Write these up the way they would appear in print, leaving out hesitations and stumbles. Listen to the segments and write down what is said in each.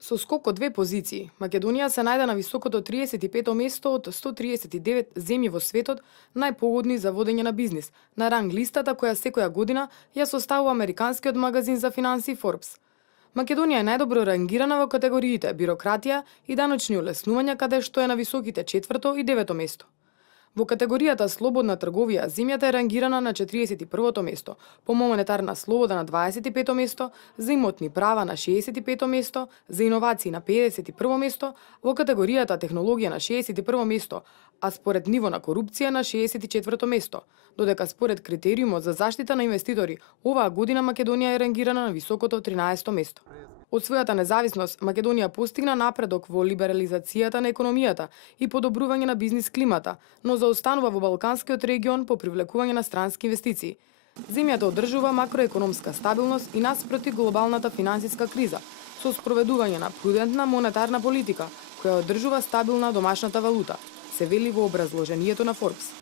Со скок од две позиции, Македонија се најде на високото 35-то место од 139 земји во светот најпогодни за водење на бизнис, на ранг листата која секоја година ја составува американскиот магазин за финансии Forbes. Македонија е најдобро рангирана во категориите бирократија и даночни олеснувања, каде што е на високите 4-то и 9-то место. Во категоријата слободна трговија, земјата е рангирана на 41-то место, по монетарна слобода на 25-то место, за имотни права на 65-то место, за иновации на 51-то место, во категоријата технологија на 61-то место, а според ниво на корупција на 64-то место, додека според критериумот за заштита на инвеститори, оваа година Македонија е рангирана на високото 13-то место. Од својата независност, Македонија постигна напредок во либерализацијата на економијата и подобрување на бизнис климата, но заостанува во Балканскиот регион по привлекување на странски инвестиции. Земјата одржува макроекономска стабилност и наспроти глобалната финансиска криза, со спроведување на прудентна монетарна политика, која одржува стабилна домашната валута, се вели во образложението на Forbes.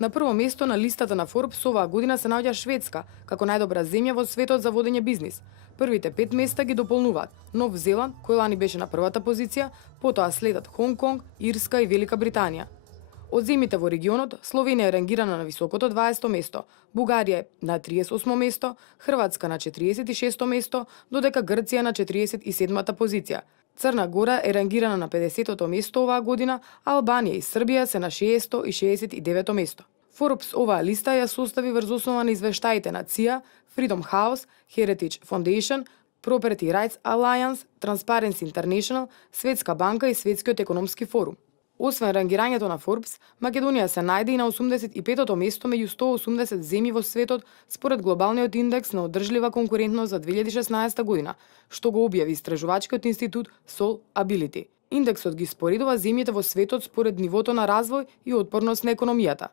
На прво место на листата на Forbes оваа година се наоѓа Шведска, како најдобра земја во светот за водење бизнис. Првите 5 места ги дополнуваат Нов Зеланд, кој лани беше на првата позиција, потоа следат Хонг Конг, Ирска и Велика Британија. Од земјите во регионот, Словенија е рангирана на високото 20-то место, Бугарија е на 38-то место, Хрватска на 46-то место, додека Грција на 47-та позиција. Црна Гора е рангирана на 50-то место оваа година, а Албанија и Србија се на 60-то и 69-то место. Forbes оваа листа ја состави врз основа на извештаите на ЦИА, Freedom House, Heritage Foundation, Property Rights Alliance, Transparency International, Светска банка и Светскиот економски форум. Освен рангирањето на Forbes, Македонија се најде и на 85-то место меѓу 180 земји во светот според глобалниот индекс на одржлива конкурентност за 2016 година, што го објави истражувачкиот институт Sol Ability. Индексот ги споредува земјите во светот според нивото на развој и отпорност на економијата.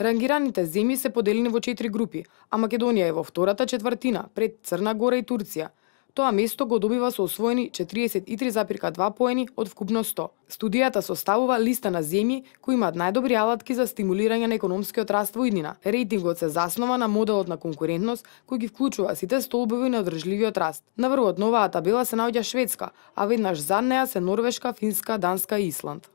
Рангираните земји се поделени во 4 групи, а Македонија е во втората четвртина пред Црна Гора и Турција. Тоа место го добива со освоени 43,2 поени од вкупно 100. Студијата составува листа на земји кои имаат најдобри алатки за стимулирање на економскиот раст во иднина. Рейтингот се заснова на моделот на конкурентност кој ги вклучува сите столбови на одржливиот раст. На врвот на оваа табела се наоѓа Шведска, а веднаш за неа се Норвешка, Финска, Данска и Исланд.